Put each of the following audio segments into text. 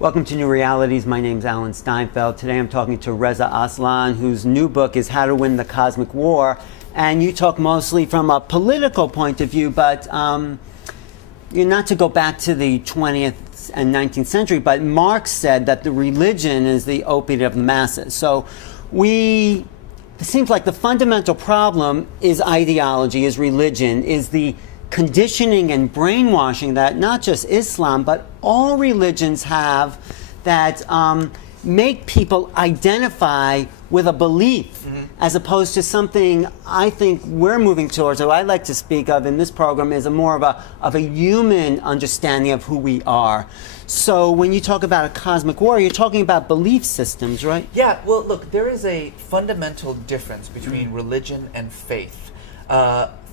Welcome to New Realities. My name's Alan Steinfeld. Today I'm talking to Reza Aslan, whose new book is How to Win the Cosmic War. And you talk mostly from a political point of view, but you're not to go back to the 20th and 19th century, but Marx said that the religion is the opiate of the masses. So it seems like the fundamental problem is ideology, is religion, is the conditioning and brainwashing that not just Islam, but all religions have that make people identify with a belief as opposed to something I think we're moving towards, or I like to speak of in this program, is more of a human understanding of who we are. So when you talk about a cosmic war, you're talking about belief systems, right? Yeah, well, look, there is a fundamental difference between religion and faith.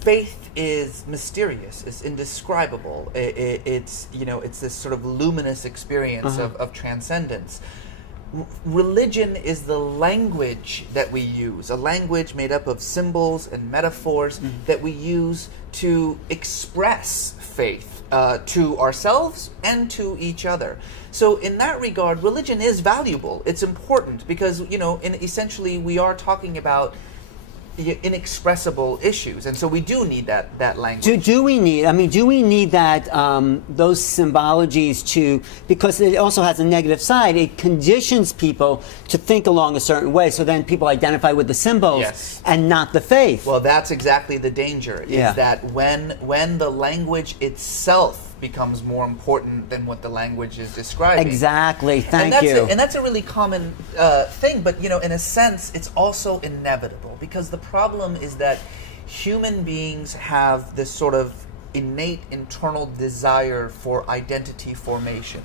Faith is mysterious, it's indescribable. It's this sort of luminous experience of transcendence. Religion is the language that we use, a language made up of symbols and metaphors that we use to express faith to ourselves and to each other. So in that regard, religion is valuable. It's important because, essentially we are talking about inexpressible issues, and so we do need that language. Do we need that those symbologies because it also has a negative side. It conditions people to think along a certain way, so then people identify with the symbols and not the faith. Well, that's exactly the danger, is that when the language itself becomes more important than what the language is describing. Exactly. Thank you. And that's a really common thing, but in a sense, it's also inevitable, because the problem is that human beings have this sort of innate internal desire for identity formation,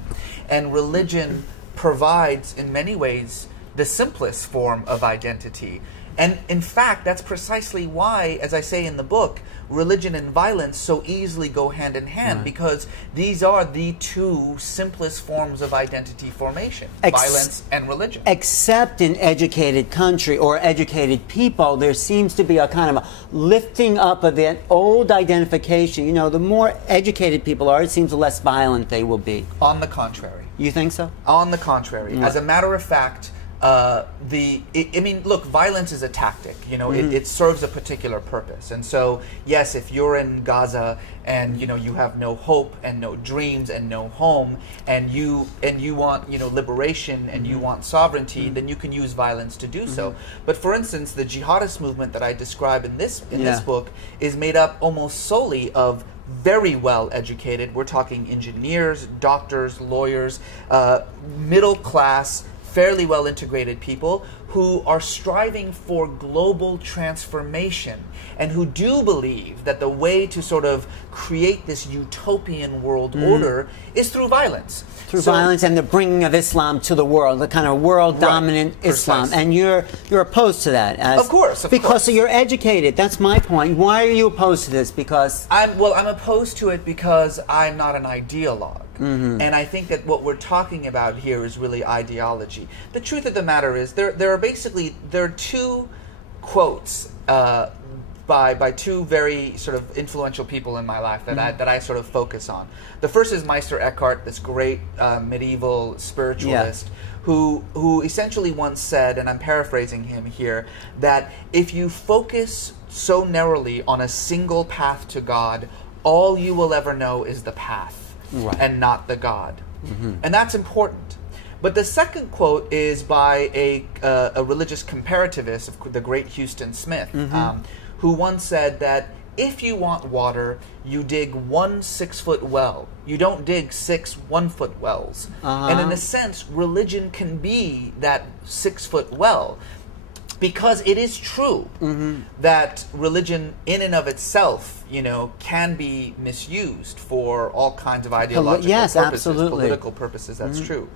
and religion provides, in many ways, the simplest form of identity. And in fact, that's precisely why, as I say in the book, religion and violence so easily go hand in hand, because these are the two simplest forms of identity formation, violence and religion. Except in educated country or educated people, there seems to be a kind of a lifting up of that old identification. The more educated people are, it seems the less violent they will be. On the contrary. You think so? On the contrary. As a matter of fact, look, violence is a tactic. It serves a particular purpose. And so, yes, if you're in Gaza and you have no hope and no dreams and no home, and you want liberation and you want sovereignty, then you can use violence to do so. But for instance, the jihadist movement that I describe in this book is made up almost solely of very well educated. We're talking engineers, doctors, lawyers, middle class, fairly well integrated people who are striving for global transformation, and who do believe that the way to sort of create this utopian world order is through violence. Through violence and the bringing of Islam to the world, the kind of world-dominant Islam. And you're opposed to that. Of course. Because you're educated. That's my point. Why are you opposed to this? Because I'm opposed to it because I'm not an ideologue. And I think that what we're talking about here is really ideology. The truth of the matter is there are two quotes by two very sort of influential people in my life that I sort of focus on. The first is Meister Eckhart, this great medieval spiritualist, who essentially once said, and I'm paraphrasing him here, that if you focus so narrowly on a single path to God, all you will ever know is the path. And not the God. And that's important. But the second quote is by a religious comparativist, the great Houston Smith, who once said that if you want water, you dig 1 6-foot well. You don't dig 6 1-foot wells. And in a sense, religion can be that 6-foot well. Because it is true that religion in and of itself, can be misused for all kinds of ideological purposes, political purposes, that's true.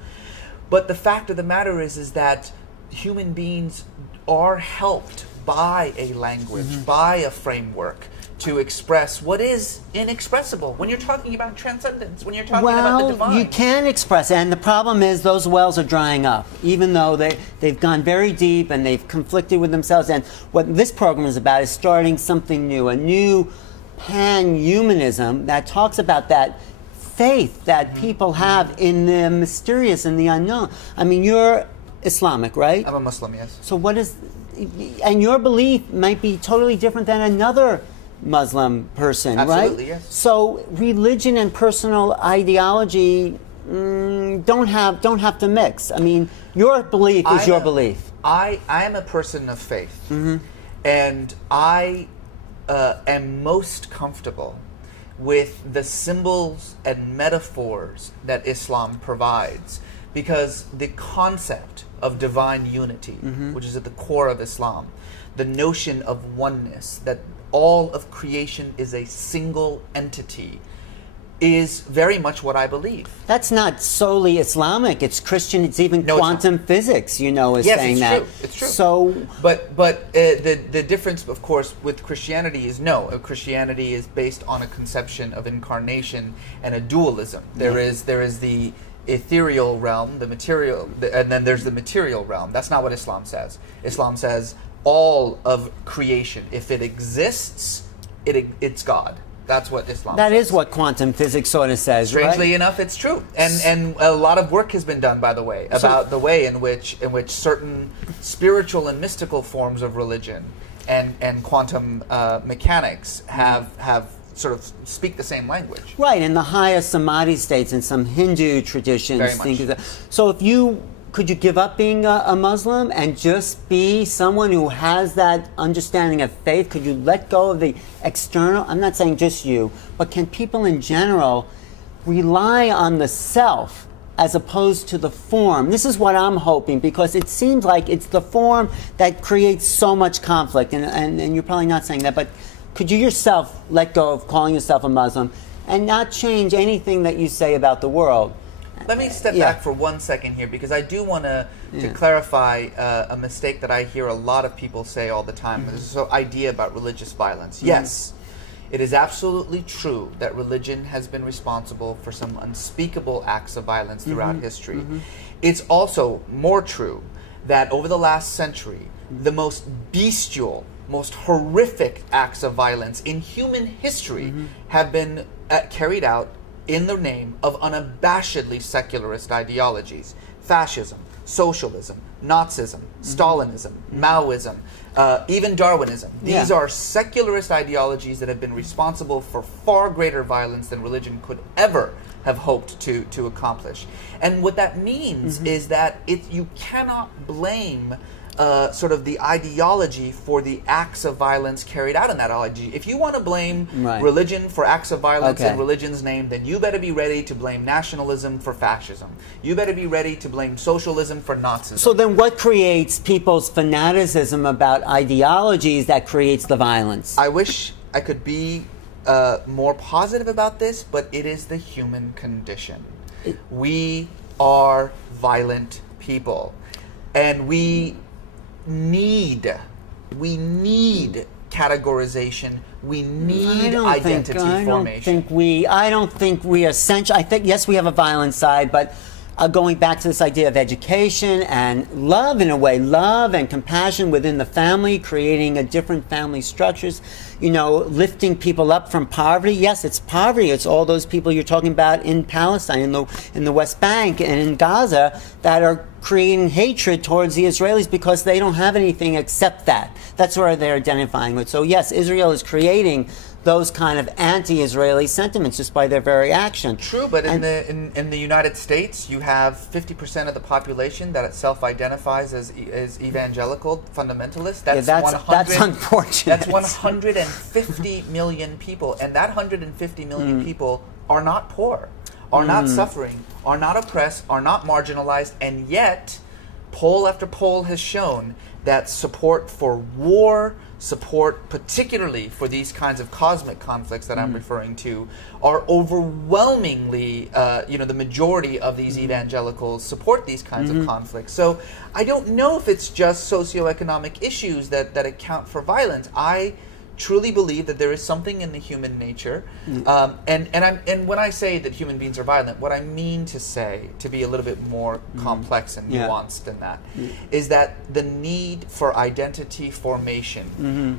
But the fact of the matter is that human beings are helped by a language, by a framework, to express what is inexpressible. When you're talking about transcendence, when you're talking about the divine. You can express it, and the problem is those wells are drying up, even though they've gone very deep and they've conflicted with themselves. And what this program is about is starting something new, a new pan-humanism that talks about that faith that people have in the mysterious and the unknown. I mean, you're Islamic, right? I'm a Muslim, yes. So what is, and your belief might be totally different than another Muslim person, right? Absolutely, yes. So religion and personal ideology don't have to mix. I mean, your belief is your belief. I am a person of faith, and I am most comfortable with the symbols and metaphors that Islam provides, because the concept of divine unity, which is at the core of Islam, the notion of oneness, that all of creation is a single entity, is very much what I believe. That's not solely Islamic. It's Christian. It's even quantum physics, you know, is saying that. Yes, it's true. So, but the difference, of course, with Christianity is Christianity is based on a conception of incarnation and a dualism. There is the ethereal realm, the material, and then there's the material realm. That's not what Islam says. Islam says all of creation, if it exists, it's God. That's what Islam says. That is what quantum physics sort of says, Strangely right? enough, it's true. And a lot of work has been done, by the way, about the way in which certain spiritual and mystical forms of religion and quantum mechanics have sort of speak the same language. Right, and the higher samadhi states in some Hindu traditions. Very much. Think of that. So could you give up being a Muslim and just be someone who has that understanding of faith? Could you let go of the external? I'm not saying just you, but can people in general rely on the self as opposed to the form? This is what I'm hoping, because it seems like it's the form that creates so much conflict, and you're probably not saying that, but could you yourself let go of calling yourself a Muslim and not change anything that you say about the world? Let me step back for 1 second here, because I do want to clarify a mistake that I hear a lot of people say all the time. This idea about religious violence. Yes, it is absolutely true that religion has been responsible for some unspeakable acts of violence throughout history. It's also more true that over the last century, the most bestial, most horrific acts of violence in human history have been carried out in the name of unabashedly secularist ideologies. Fascism, socialism, Nazism, Stalinism, Maoism, even Darwinism. These are secularist ideologies that have been responsible for far greater violence than religion could ever have hoped to accomplish. And what that means is that you cannot blame sort of the ideology for the acts of violence carried out in that ideology. If you want to blame religion for acts of violence in religion's name, then you better be ready to blame nationalism for fascism. You better be ready to blame socialism for Nazism. So then what creates people's fanaticism about ideologies that creates the violence? I wish I could be more positive about this, but it is the human condition. We are violent people, and we need categorization. We need identity formation. I don't think we essentially. I think yes, we have a violent side, but going back to this idea of education and love, in a way, love and compassion within the family, creating a different family structures, you know, lifting people up from poverty. Yes, it's poverty. It's all those people you're talking about in Palestine, in the West Bank and in Gaza, that are creating hatred towards the Israelis because they don't have anything except that. That's where they're identifying with. So yes, Israel is creating those kind of anti-Israeli sentiments just by their very action. True, but in the United States, you have 50% of the population that self-identifies as evangelical fundamentalist. That's unfortunate. That's 150 million people, and that 150 million people are not poor, are not suffering, are not oppressed, are not marginalized, and yet poll after poll has shown that support for war, support particularly for these kinds of cosmic conflicts that I'm referring to, are overwhelmingly, the majority of these evangelicals support these kinds of conflicts. So I don't know if it's just socioeconomic issues that account for violence. I truly believe that there is something in the human nature, and when I say that human beings are violent, what I mean to say, to be a little bit more complex and nuanced than that, is that the need for identity formation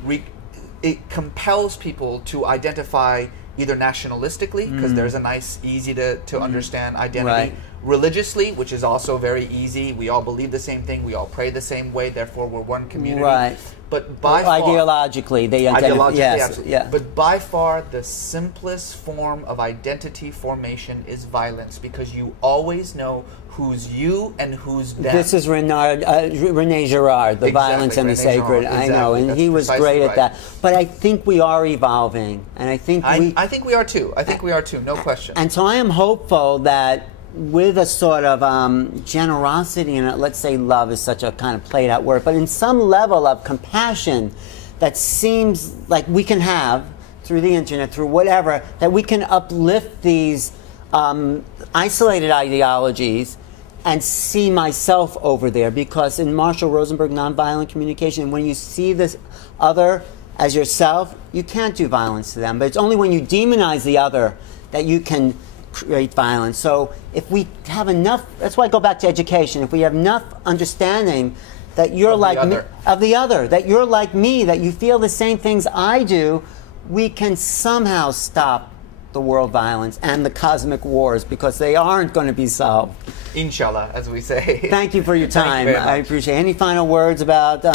it compels people to identify either nationalistically, because there's a nice, easy to understand identity. Right. Religiously, which is also very easy. We all believe the same thing. We all pray the same way. Therefore, we're one community. Right. But by far, ideologically, they identify. Yes, absolutely. yeah. But by far, the simplest form of identity formation is violence, because you always know who's you and who's them. This is Rene Girard, The Violence and the Sacred. I know, and he was great at that. But I think we are evolving, and I think I think we are too. I think we are too, no question. And so I am hopeful that with a sort of generosity, and let's say love is such a kind of played out word, but in some level of compassion that seems like we can have through the internet, through whatever, that we can uplift these isolated ideologies and see myself over there. Because in Marshall Rosenberg, Nonviolent Communication, when you see this other as yourself, you can't do violence to them. But it's only when you demonize the other that you can create violence. So if we have enough, that's why I go back to education, if we have enough understanding that you're like me, of the other, that you're like me, that you feel the same things I do, we can somehow stop the world violence and the cosmic wars, because they aren't going to be solved. Inshallah, as we say. Thank you for your time. I appreciate it. Any final words about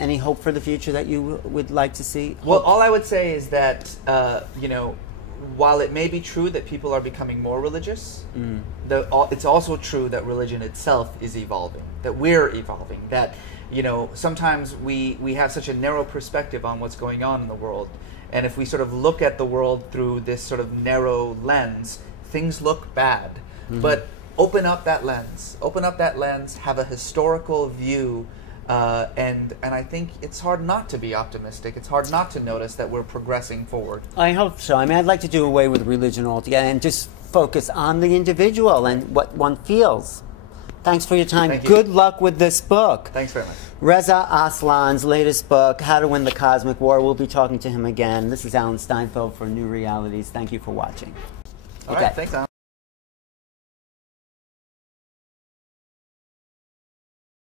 any hope for the future that you would like to see? Well, all I would say is that, you know, while it may be true that people are becoming more religious, it's also true that religion itself is evolving, that we're evolving, that, you know, sometimes we have such a narrow perspective on what's going on in the world. And if we sort of look at the world through this sort of narrow lens, things look bad. But open up that lens. Open up that lens, have a historical view, and I think it's hard not to be optimistic. It's hard not to notice that we're progressing forward. I hope so. I mean, I'd like to do away with religion altogether and just focus on the individual and what one feels. Thanks for your time. Thank you. Good luck with this book. Thanks very much. Reza Aslan's latest book, How to Win the Cosmic War. We'll be talking to him again. This is Alan Steinfeld for New Realities. Thank you for watching. All right, thanks, Alan.